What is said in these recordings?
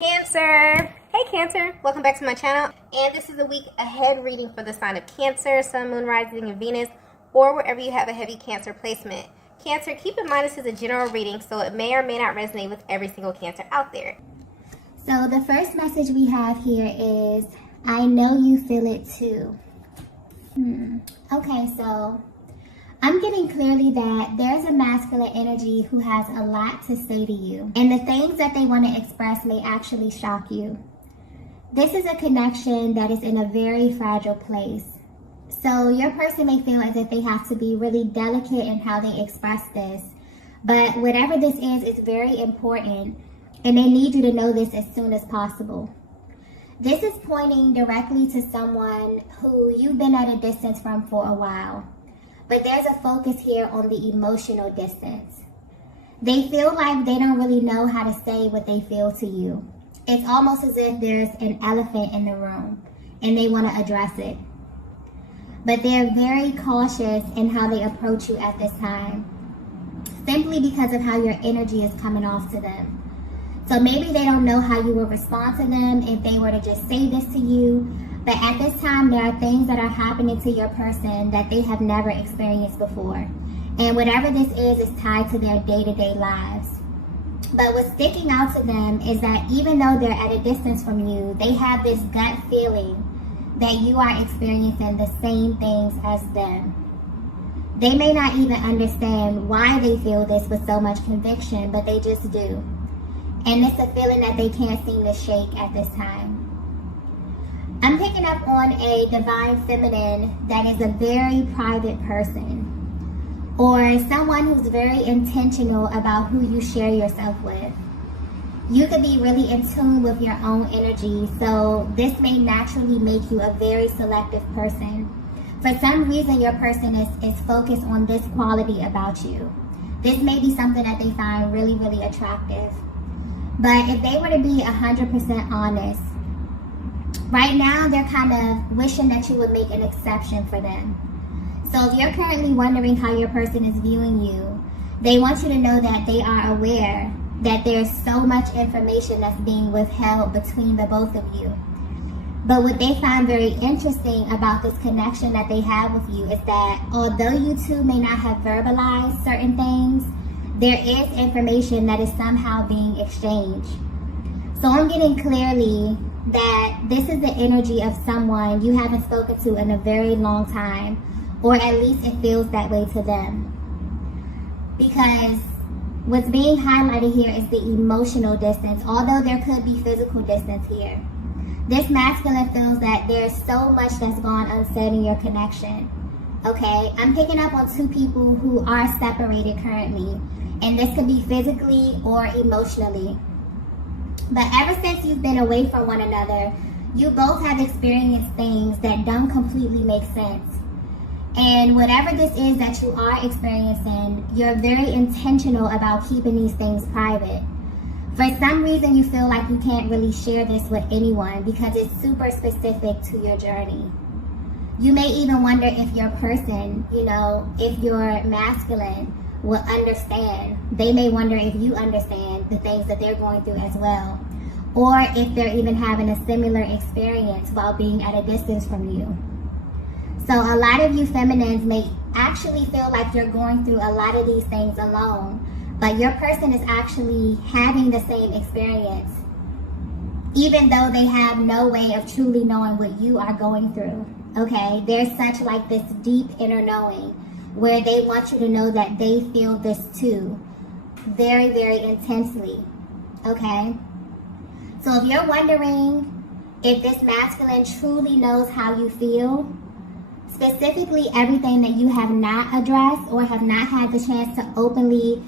Cancer. Hey Cancer, welcome back to my channel, and this is a week ahead reading for the sign of Cancer, Sun, Moon, Rising, and Venus, or wherever you have a heavy Cancer placement. Cancer, keep in mind this is a general reading, so it may or may not resonate with every single Cancer out there. So the first message we have here is, I know you feel it too. Okay, so I'm getting clearly that there's a masculine energy who has a lot to say to you. And the things that they want to express may actually shock you. This is a connection that is in a very fragile place. So your person may feel as if they have to be really delicate in how they express this. But whatever this is very important. And they need you to know this as soon as possible. This is pointing directly to someone who you've been at a distance from for a while. But there's a focus here on the emotional distance. They feel like they don't really know how to say what they feel to you. It's almost as if there's an elephant in the room and they want to address it. But they're very cautious in how they approach you at this time, simply because of how your energy is coming off to them. So maybe they don't know how you will respond to them if they were to just say this to you. But at this time, there are things that are happening to your person that they have never experienced before. And whatever this is tied to their day-to-day lives. But what's sticking out to them is that even though they're at a distance from you, they have this gut feeling that you are experiencing the same things as them. They may not even understand why they feel this with so much conviction, but they just do. And it's a feeling that they can't seem to shake at this time. I'm picking up on a divine feminine that is a very private person, or someone who's very intentional about who you share yourself with. You could be really in tune with your own energy, so this may naturally make you a very selective person. For some reason, your person is focused on this quality about you. This may be something that they find really, really attractive. But if they were to be 100% honest, right now, they're kind of wishing that you would make an exception for them. So if you're currently wondering how your person is viewing you, they want you to know that they are aware that there's so much information that's being withheld between the both of you. But what they find very interesting about this connection that they have with you is that although you two may not have verbalized certain things, there is information that is somehow being exchanged. So I'm getting clearly that this is the energy of someone you haven't spoken to in a very long time, or at least it feels that way to them. Because what's being highlighted here is the emotional distance, although there could be physical distance here. This masculine feels that there's so much that's gone unsaid in your connection. Okay, I'm picking up on two people who are separated currently, and this could be physically or emotionally. But ever since you've been away from one another, you both have experienced things that don't completely make sense. And whatever this is that you are experiencing, you're very intentional about keeping these things private. For some reason, you feel like you can't really share this with anyone because it's super specific to your journey. You may even wonder if your person, if you're masculine, will understand. They may wonder if you understand the things that they're going through as well, or if they're even having a similar experience while being at a distance from you. So a lot of you feminines may actually feel like you're going through a lot of these things alone, but your person is actually having the same experience, even though they have no way of truly knowing what you are going through. Okay, there's such like this deep inner knowing where they want you to know that they feel this too, very, very intensely, okay? So if you're wondering if this masculine truly knows how you feel, specifically everything that you have not addressed or have not had the chance to openly,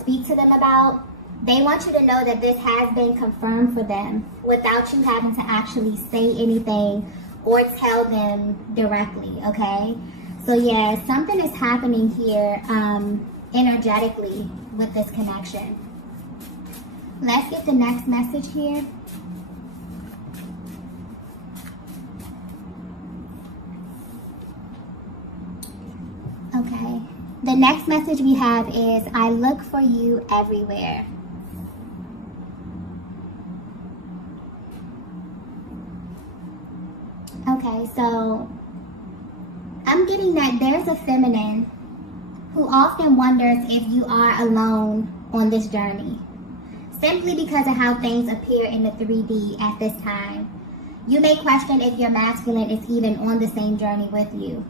speak to them about, they want you to know that this has been confirmed for them without you having to actually say anything or tell them directly, okay? So yeah, something is happening here energetically with this connection. Let's get the next message here. Okay, the next message we have is, I look for you everywhere. Okay, so I'm getting that there's a feminine who often wonders if you are alone on this journey, simply because of how things appear in the 3D at this time. You may question if your masculine is even on the same journey with you.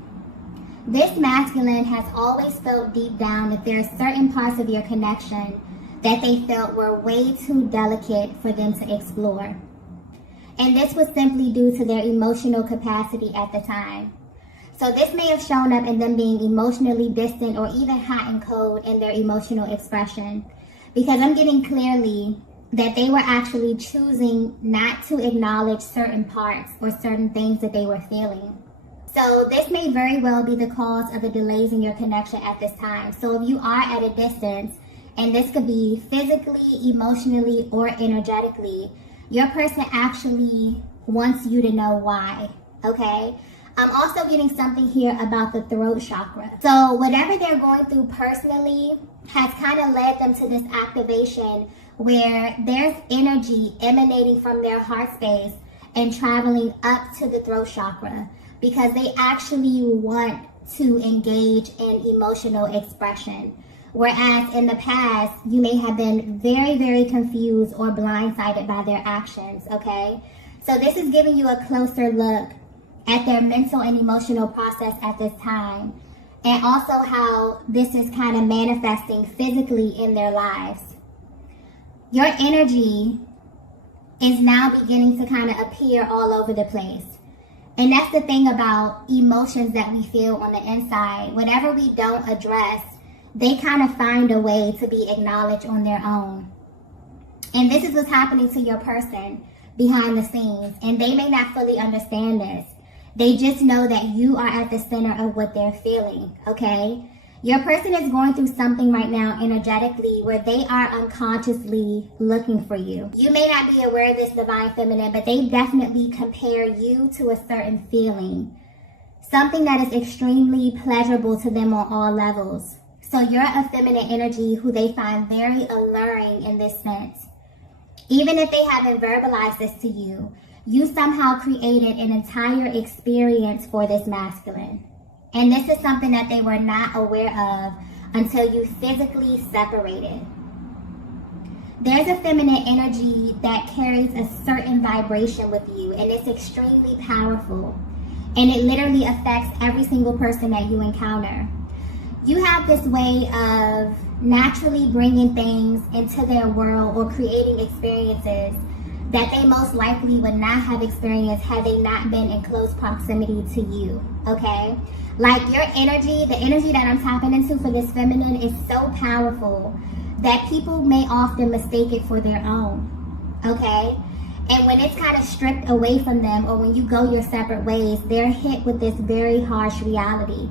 This masculine has always felt deep down that there are certain parts of your connection that they felt were way too delicate for them to explore. And this was simply due to their emotional capacity at the time. So this may have shown up in them being emotionally distant or even hot and cold in their emotional expression. Because I'm getting clearly that they were actually choosing not to acknowledge certain parts or certain things that they were feeling. So this may very well be the cause of the delays in your connection at this time. So if you are at a distance, and this could be physically, emotionally, or energetically, your person actually wants you to know why, okay? I'm also getting something here about the throat chakra. So whatever they're going through personally has kind of led them to this activation where there's energy emanating from their heart space and traveling up to the throat chakra because they actually want to engage in emotional expression. Whereas in the past, you may have been very, very confused or blindsided by their actions, okay? So this is giving you a closer look at their mental and emotional process at this time, and also how this is kind of manifesting physically in their lives. Your energy is now beginning to kind of appear all over the place. And that's the thing about emotions that we feel on the inside. Whatever we don't address, they kind of find a way to be acknowledged on their own. And this is what's happening to your person behind the scenes. And they may not fully understand this. They just know that you are at the center of what they're feeling, okay? Your person is going through something right now energetically where they are unconsciously looking for you. You may not be aware of this, divine feminine, but they definitely compare you to a certain feeling. Something that is extremely pleasurable to them on all levels. So you're a feminine energy who they find very alluring in this sense. Even if they haven't verbalized this to you, you somehow created an entire experience for this masculine. And this is something that they were not aware of until you physically separated. There's a feminine energy that carries a certain vibration with you, and it's extremely powerful. And it literally affects every single person that you encounter. You have this way of naturally bringing things into their world or creating experiences that they most likely would not have experienced had they not been in close proximity to you, okay? Like your energy, the energy that I'm tapping into for this feminine is so powerful that people may often mistake it for their own, okay? And when it's kind of stripped away from them or when you go your separate ways, they're hit with this very harsh reality.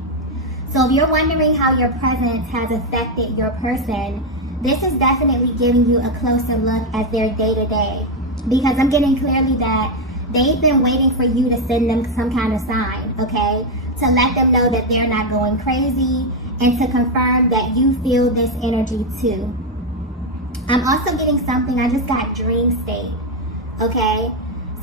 So if you're wondering how your presence has affected your person, this is definitely giving you a closer look at their day-to-day. Because I'm getting clearly that they've been waiting for you to send them some kind of sign, okay? To let them know that they're not going crazy and to confirm that you feel this energy too. I'm also getting something, I just got dream state, okay?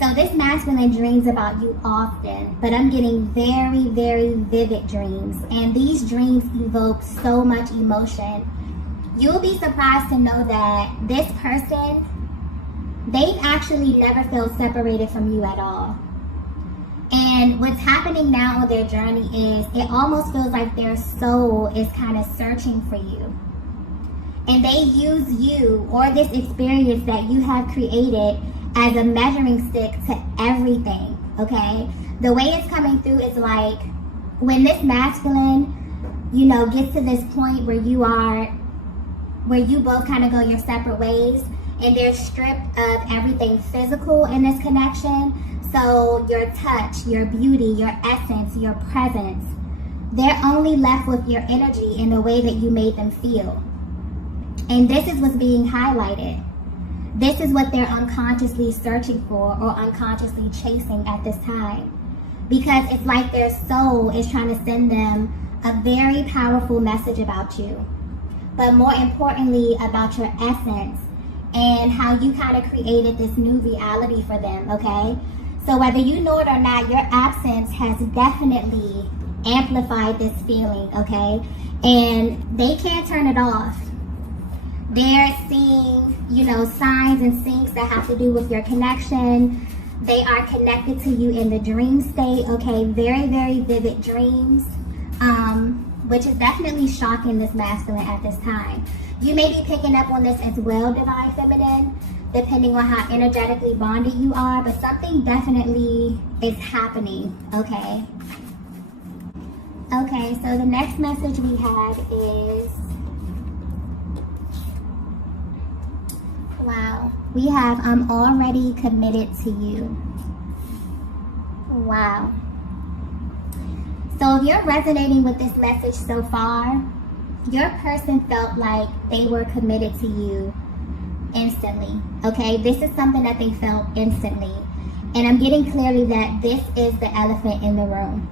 So this masculine dreams about you often, but I'm getting very, very vivid dreams. And these dreams evoke so much emotion. You'll be surprised to know that this person, they've actually never felt separated from you at all. And what's happening now on their journey is it almost feels like their soul is kind of searching for you. And they use you or this experience that you have created as a measuring stick to everything, okay? The way it's coming through is like when this masculine, you know, gets to this point where you both kind of go your separate ways, and they're stripped of everything physical in this connection. So your touch, your beauty, your essence, your presence, they're only left with your energy in the way that you made them feel. And this is what's being highlighted. This is what they're unconsciously searching for or unconsciously chasing at this time. Because it's like their soul is trying to send them a very powerful message about you. But more importantly, about your essence and how you kind of created this new reality for them, okay? So whether you know it or not, your absence has definitely amplified this feeling, okay? And they can't turn it off. They're seeing, signs and syncs that have to do with your connection. They are connected to you in the dream state, okay? Very, very vivid dreams, which is definitely shocking this masculine at this time. You may be picking up on this as well, Divine Feminine, depending on how energetically bonded you are, but something definitely is happening, okay? Okay, so the next message we have is, wow, we have, I'm already committed to you. Wow. So if you're resonating with this message so far, your person felt like they were committed to you instantly, okay? This is something that they felt instantly. And I'm getting clearly that this is the elephant in the room.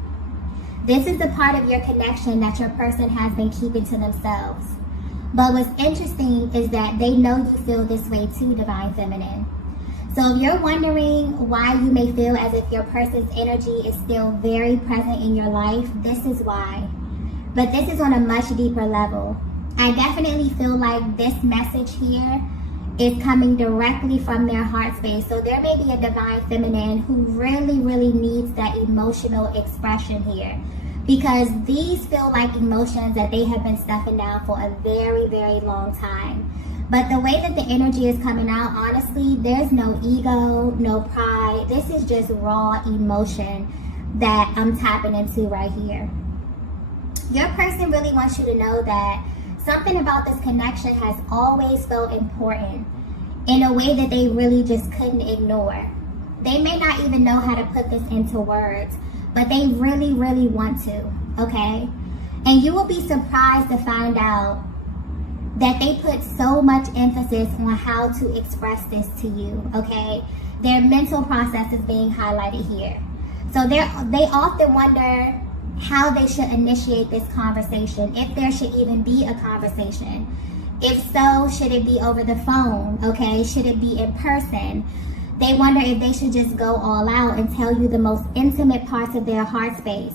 This is the part of your connection that your person has been keeping to themselves. But what's interesting is that they know you feel this way too, Divine Feminine. So if you're wondering why you may feel as if your person's energy is still very present in your life, this is why. But this is on a much deeper level. I definitely feel like this message here is coming directly from their heart space. So there may be a Divine Feminine who really, really needs that emotional expression here, because these feel like emotions that they have been stuffing down for a very, very long time. But the way that the energy is coming out, honestly, there's no ego, no pride. This is just raw emotion that I'm tapping into right here. Your person really wants you to know that something about this connection has always felt important in a way that they really just couldn't ignore. They may not even know how to put this into words, but they really, really want to, okay? And you will be surprised to find out that they put so much emphasis on how to express this to you, okay? Their mental process is being highlighted here. So they often wonder how they should initiate this conversation, if there should even be a conversation. If so, should it be over the phone, okay? Should it be in person? They wonder if they should just go all out and tell you the most intimate parts of their heart space.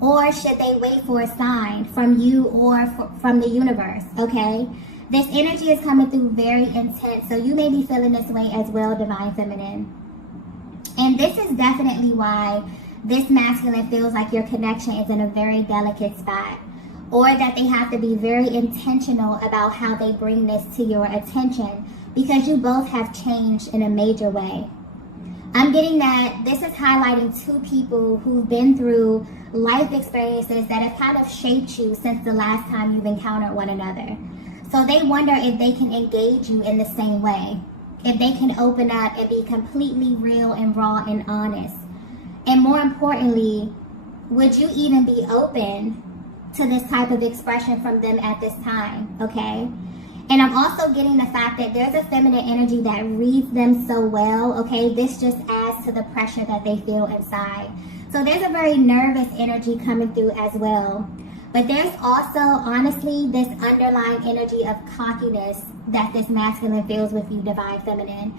Or should they wait for a sign from you or from the universe, okay? This energy is coming through very intense, so you may be feeling this way as well, Divine Feminine. And this is definitely why this masculine feels like your connection is in a very delicate spot, or that they have to be very intentional about how they bring this to your attention, because you both have changed in a major way. I'm getting that this is highlighting two people who've been through life experiences that have kind of shaped you since the last time you've encountered one another. So they wonder if they can engage you in the same way, if they can open up and be completely real and raw and honest. And more importantly, would you even be open to this type of expression from them at this time, okay? And I'm also getting the fact that there's a feminine energy that reads them so well, okay? This just adds to the pressure that they feel inside. So there's a very nervous energy coming through as well. But there's also, honestly, this underlying energy of cockiness that this masculine feels with you, Divine Feminine.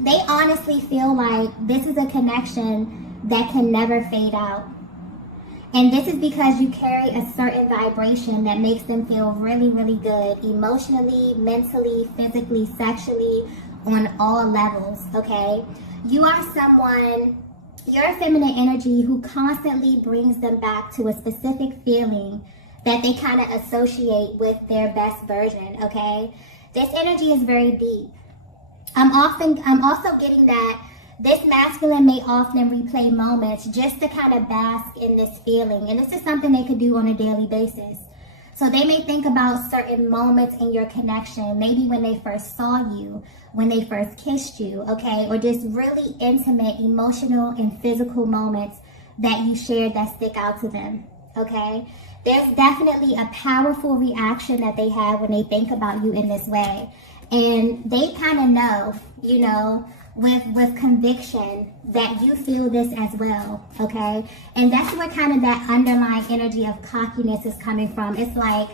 They honestly feel like this is a connection that can never fade out. And this is because you carry a certain vibration that makes them feel really, really good emotionally, mentally, physically, sexually, on all levels, okay? You are someone, you're a feminine energy who constantly brings them back to a specific feeling that they kind of associate with their best version, okay? This energy is very deep. I'm also getting that this masculine may often replay moments just to kind of bask in this feeling. And this is something they could do on a daily basis. So they may think about certain moments in your connection, maybe when they first saw you, when they first kissed you, okay? Or just really intimate, emotional, and physical moments that you shared that stick out to them, okay? There's definitely a powerful reaction that they have when they think about you in this way. And they kind of know, you know, with conviction that you feel this as well, okay? And that's where kind of that underlying energy of cockiness is coming from. It's like,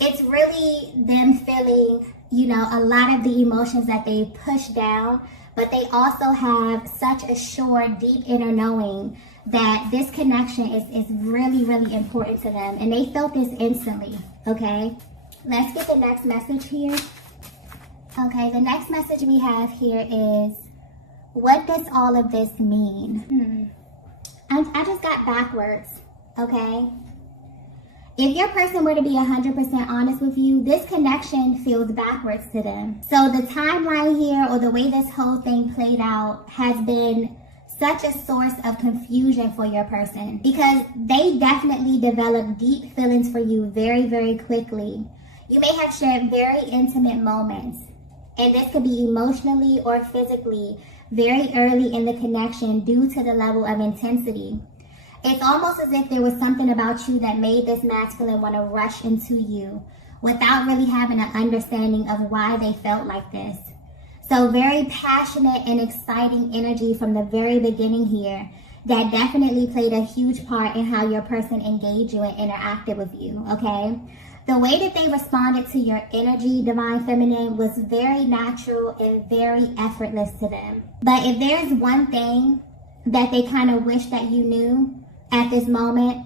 it's really them feeling a lot of the emotions that they push down, but they also have such a sure, deep inner knowing that this connection is really, really important to them. And they felt this instantly, okay? Let's get the next message here. Okay, the next message we have here is, what does all of this mean? I just got backwards, okay? If your person were to be 100% honest with you, this connection feels backwards to them. So the timeline here, or the way this whole thing played out, has been such a source of confusion for your person, because they definitely developed deep feelings for you very, very quickly. You may have shared very intimate moments, and this could be emotionally or physically very early in the connection due to the level of intensity. It's almost as if there was something about you that made this masculine want to rush into you without really having an understanding of why they felt like this. So very passionate and exciting energy from the very beginning here that definitely played a huge part in how your person engaged you and interacted with you, okay? The way that they responded to your energy, Divine Feminine, was very natural and very effortless to them. But if there's one thing that they kind of wish that you knew at this moment,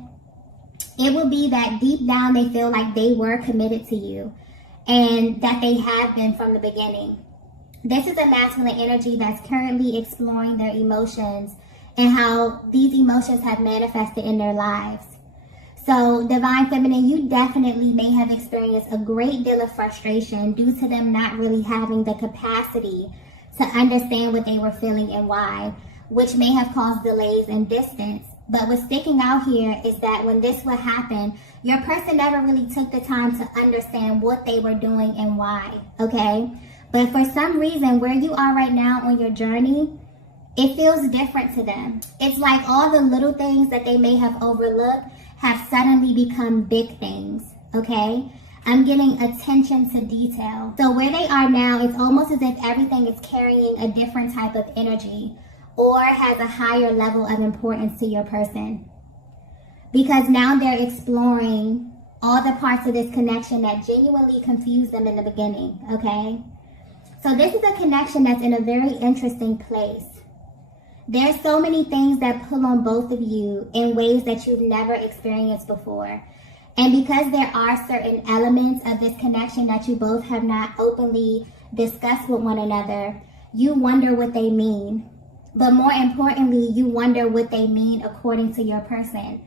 it will be that deep down they feel like they were committed to you and that they have been from the beginning. This is a masculine energy that's currently exploring their emotions and how these emotions have manifested in their lives. So, Divine Feminine, you definitely may have experienced a great deal of frustration due to them not really having the capacity to understand what they were feeling and why, which may have caused delays and distance. But what's sticking out here is that when this would happen, your person never really took the time to understand what they were doing and why, okay? But for some reason, where you are right now on your journey, it feels different to them. It's like all the little things that they may have overlooked have suddenly become big things, okay? I'm getting attention to detail. So where they are now, it's almost as if everything is carrying a different type of energy or has a higher level of importance to your person. Because now they're exploring all the parts of this connection that genuinely confused them in the beginning, okay? So this is a connection that's in a very interesting place. There's so many things that pull on both of you in ways that you've never experienced before. And because there are certain elements of this connection that you both have not openly discussed with one another, you wonder what they mean. But more importantly, you wonder what they mean according to your person.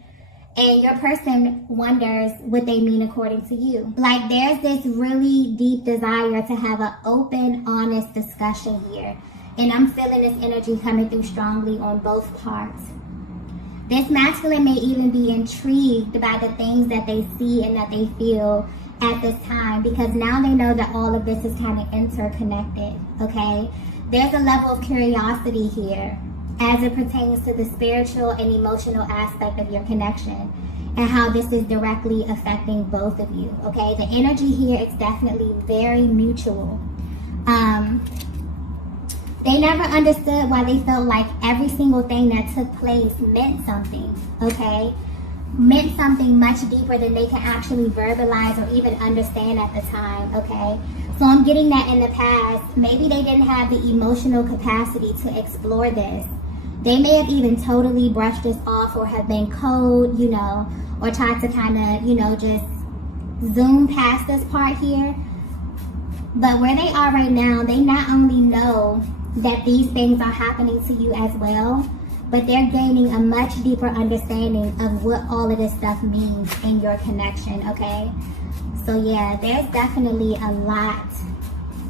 And your person wonders what they mean according to you. Like there's this really deep desire to have an open, honest discussion here. And I'm feeling this energy coming through strongly on both parts. This masculine may even be intrigued by the things that they see and that they feel at this time, because now they know that all of this is kind of interconnected, okay? There's a level of curiosity here as it pertains to the spiritual and emotional aspect of your connection and how this is directly affecting both of you, okay? The energy here is definitely very mutual. They never understood why they felt like every single thing that took place meant something, okay? Meant something much deeper than they can actually verbalize or even understand at the time, okay? So I'm getting that in the past, maybe they didn't have the emotional capacity to explore this. They may have even totally brushed this off or have been cold, or tried to kind of, just zoom past this part here. But where they are right now, they not only know that these things are happening to you as well, but they're gaining a much deeper understanding of what all of this stuff means in your connection, okay? So yeah, there's definitely a lot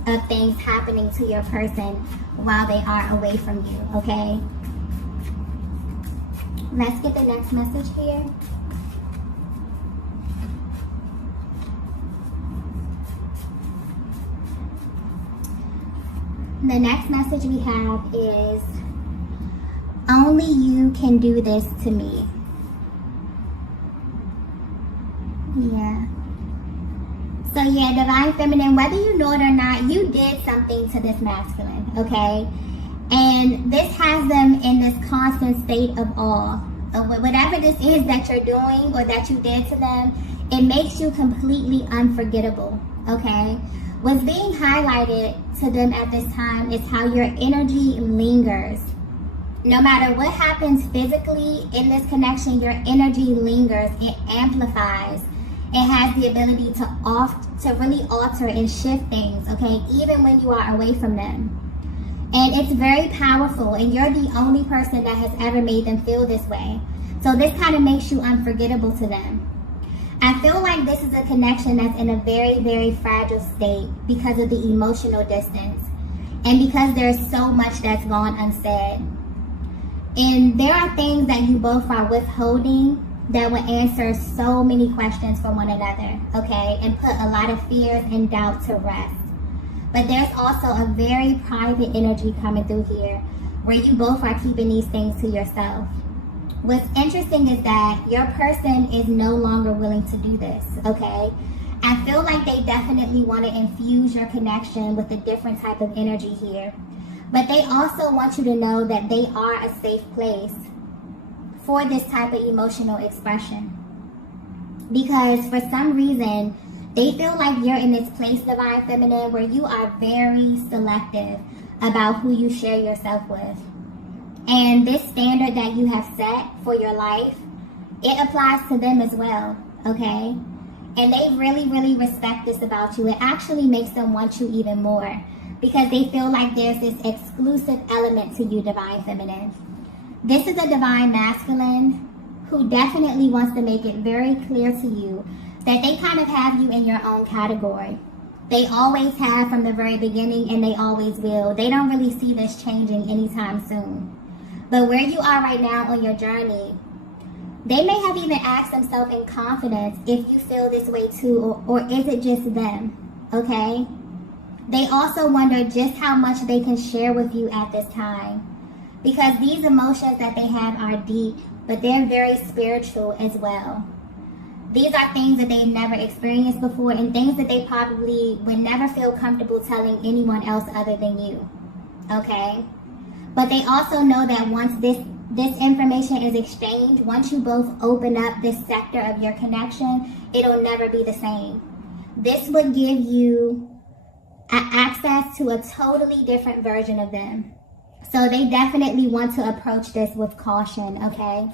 of things happening to your person while they are away from you, okay? Let's get the next message here. The next message we have is, only you can do this to me. Yeah. So yeah, Divine Feminine, whether you know it or not, you did something to this masculine, okay? And this has them in this constant state of awe. Whatever this is that you're doing or that you did to them, it makes you completely unforgettable, okay? What's being highlighted to them at this time is how your energy lingers. No matter what happens physically in this connection, your energy lingers. It amplifies. It has the ability to really alter and shift things, okay, even when you are away from them. And it's very powerful, and you're the only person that has ever made them feel this way. So this kind of makes you unforgettable to them. I feel like this is a connection that's in a very, very fragile state because of the emotional distance and because there's so much that's gone unsaid. And there are things that you both are withholding that will answer so many questions for one another, okay, and put a lot of fears and doubt to rest. But there's also a very private energy coming through here where you both are keeping these things to yourself. What's interesting is that your person is no longer willing to do this, okay? I feel like they definitely want to infuse your connection with a different type of energy here. But they also want you to know that they are a safe place for this type of emotional expression. Because for some reason, they feel like you're in this place, Divine Feminine, where you are very selective about who you share yourself with. And this standard that you have set for your life, it applies to them as well, okay? And they really, really respect this about you. It actually makes them want you even more because they feel like there's this exclusive element to you, Divine Feminine. This is a Divine Masculine who definitely wants to make it very clear to you that they kind of have you in your own category. They always have from the very beginning, and they always will. They don't really see this changing anytime soon. But where you are right now on your journey, they may have even asked themselves in confidence if you feel this way too, or is it just them, okay? They also wonder just how much they can share with you at this time. Because these emotions that they have are deep, but they're very spiritual as well. These are things that they've never experienced before and things that they probably would never feel comfortable telling anyone else other than you, okay? But they also know that once this information is exchanged, once you both open up this sector of your connection, it'll never be the same. This would give you access to a totally different version of them. So they definitely want to approach this with caution, okay?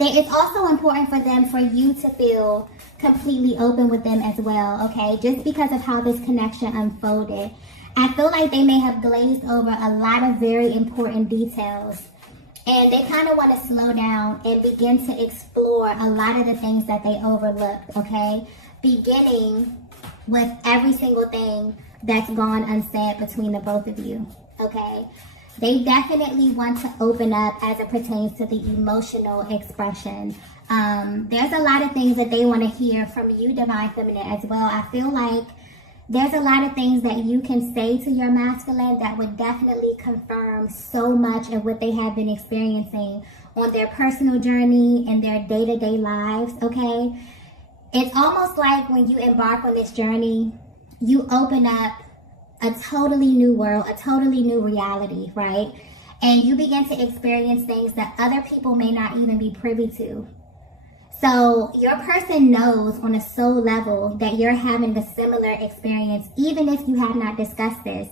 It's also important for them for you to feel completely open with them as well, okay? Just because of how this connection unfolded. I feel like they may have glazed over a lot of very important details. And they kind of want to slow down and begin to explore a lot of the things that they overlooked, okay? Beginning with every single thing that's gone unsaid between the both of you, okay? They definitely want to open up as it pertains to the emotional expression. There's a lot of things that they want to hear from you, Divine Feminine, as well. I feel like there's a lot of things that you can say to your masculine that would definitely confirm so much of what they have been experiencing on their personal journey and their day-to-day lives, okay? It's almost like when you embark on this journey, you open up a totally new world, a totally new reality, right? And you begin to experience things that other people may not even be privy to. So your person knows on a soul level that you're having a similar experience, even if you have not discussed this.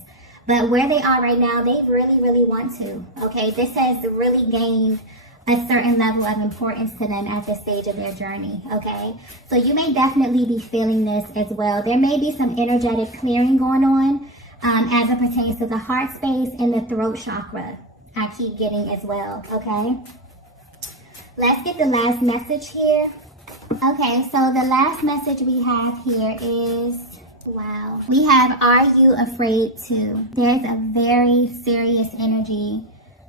But where they are right now, they really, really want to, okay? This has really gained a certain level of importance to them at this stage of their journey, okay? So you may definitely be feeling this as well. There may be some energetic clearing going on as it pertains to the heart space and the throat chakra. I keep getting as well, okay? Let's get the last message here. Okay, so the last message we have here is, wow. We have, are you afraid to? There's a very serious energy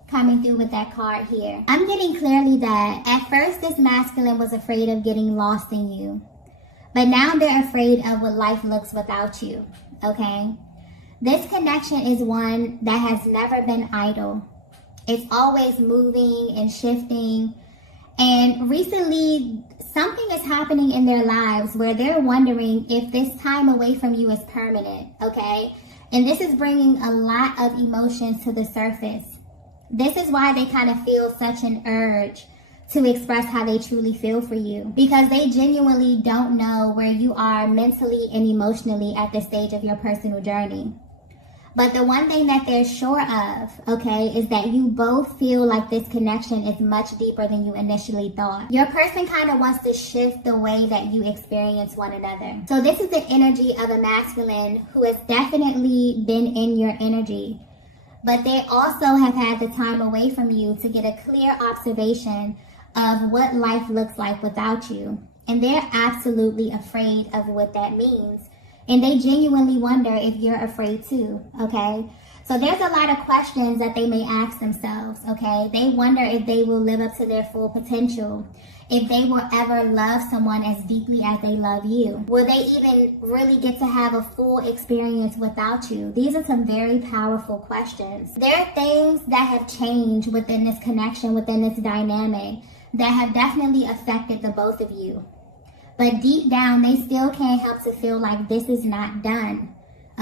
coming through with that card here. I'm getting clearly that at first this masculine was afraid of getting lost in you. But now they're afraid of what life looks without you, okay? This connection is one that has never been idle. It's always moving and shifting. And recently, something is happening in their lives where they're wondering if this time away from you is permanent, okay? And this is bringing a lot of emotions to the surface. This is why they kind of feel such an urge to express how they truly feel for you, because they genuinely don't know where you are mentally and emotionally at this stage of your personal journey. But the one thing that they're sure of, okay, is that you both feel like this connection is much deeper than you initially thought. Your person kind of wants to shift the way that you experience one another. So this is the energy of a masculine who has definitely been in your energy, but they also have had the time away from you to get a clear observation of what life looks like without you. And they're absolutely afraid of what that means. And they genuinely wonder if you're afraid too, okay? So there's a lot of questions that they may ask themselves, okay? They wonder if they will live up to their full potential, if they will ever love someone as deeply as they love you. Will they even really get to have a full experience without you? These are some very powerful questions. There are things that have changed within this connection, within this dynamic, that have definitely affected the both of you. But deep down, they still can't help to feel like this is not done.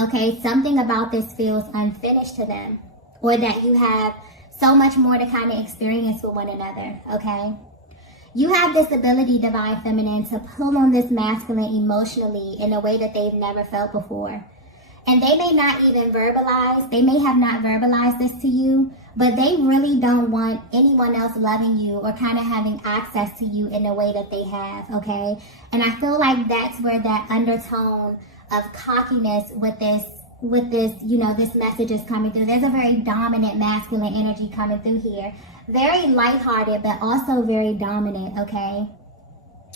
Okay, something about this feels unfinished to them, or that you have so much more to kind of experience with one another, okay? You have this ability, Divine Feminine, to pull on this masculine emotionally in a way that they've never felt before. And they may not even verbalize, they may have not verbalized this to you, but they really don't want anyone else loving you or kind of having access to you in the way that they have, okay? And I feel like that's where that undertone of cockiness with this, this message is coming through. There's a very dominant masculine energy coming through here. Very lighthearted, but also very dominant, okay?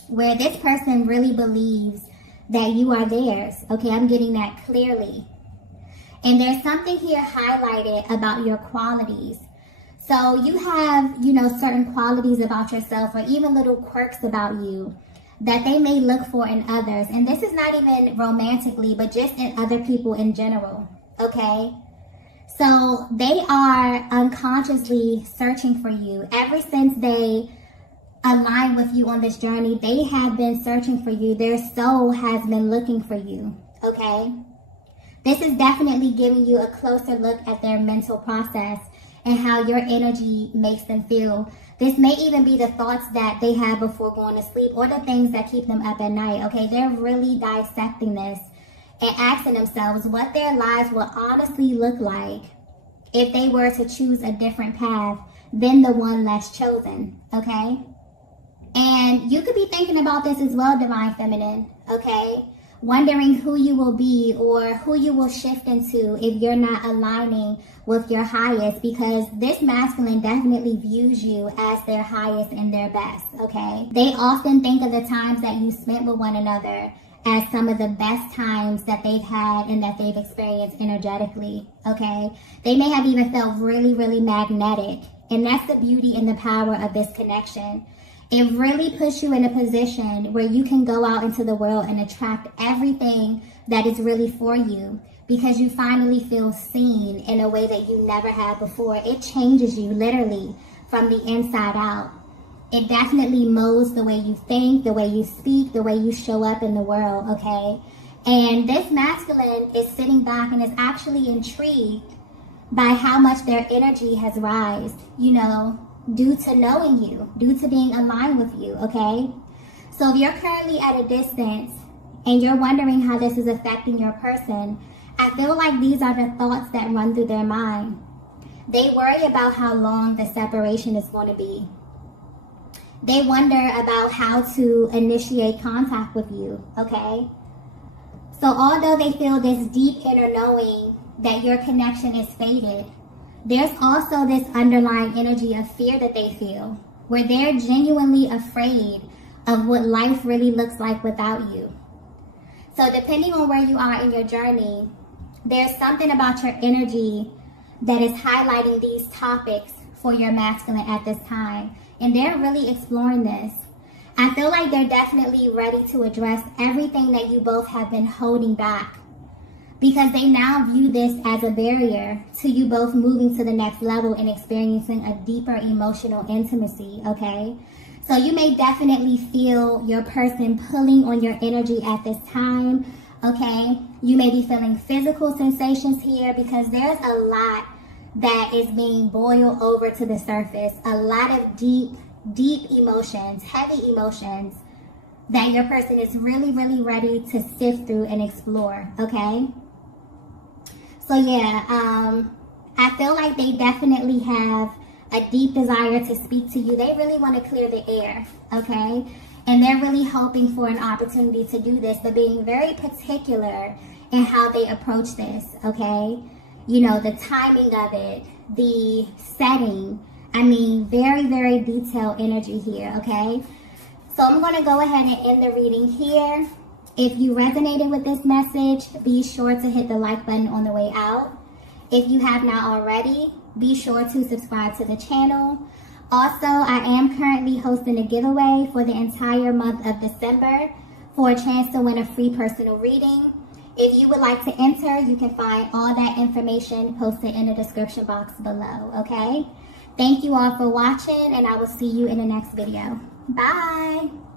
Where this person really believes that you are theirs, okay? I'm getting that clearly. And there's something here highlighted about your qualities. So you have, certain qualities about yourself, or even little quirks about you that they may look for in others. And this is not even romantically, but just in other people in general, okay? So they are unconsciously searching for you. Ever since they align with you on this journey, they have been searching for you. Their soul has been looking for you, okay? This is definitely giving you a closer look at their mental process and how your energy makes them feel. This may even be the thoughts that they have before going to sleep, or the things that keep them up at night, okay? They're really dissecting this and asking themselves what their lives will honestly look like if they were to choose a different path than the one that's chosen, okay? And you could be thinking about this as well, Divine Feminine, okay? Wondering who you will be or who you will shift into if you're not aligning with your highest, because this masculine definitely views you as their highest and their best, okay? They often think of the times that you spent with one another as some of the best times that they've had and that they've experienced energetically, okay? They may have even felt really, really magnetic, and that's the beauty and the power of this connection. It really puts you in a position where you can go out into the world and attract everything that is really for you, because you finally feel seen in a way that you never had before. It changes you literally from the inside out. It definitely molds the way you think, the way you speak, the way you show up in the world, okay? And this masculine is sitting back and is actually intrigued by how much their energy has risen, due to knowing you, due to being aligned with you, okay? So if you're currently at a distance and you're wondering how this is affecting your person, I feel like these are the thoughts that run through their mind. They worry about how long the separation is going to be. They wonder about how to initiate contact with you, okay? So although they feel this deep inner knowing that your connection is faded, there's also this underlying energy of fear that they feel, where they're genuinely afraid of what life really looks like without you. So depending on where you are in your journey, there's something about your energy that is highlighting these topics for your masculine at this time. And they're really exploring this. I feel like they're definitely ready to address everything that you both have been holding back, because they now view this as a barrier to you both moving to the next level and experiencing a deeper emotional intimacy, okay? So you may definitely feel your person pulling on your energy at this time, okay? You may be feeling physical sensations here, because there's a lot that is being boiled over to the surface. A lot of deep deep emotions, heavy emotions that your person is really, really ready to sift through and explore, okay? So yeah, I feel like they definitely have a deep desire to speak to you. They really want to clear the air, okay? And they're really hoping for an opportunity to do this, but being very particular in how they approach this, okay? You know, the timing of it, the setting. I mean, very, very detailed energy here, okay? So I'm going to go ahead and end the reading here. If you resonated with this message, be sure to hit the like button on the way out. If you have not already, be sure to subscribe to the channel. Also, I am currently hosting a giveaway for the entire month of December for a chance to win a free personal reading. If you would like to enter, you can find all that information posted in the description box below, okay? Thank you all for watching, and I will see you in the next video. Bye!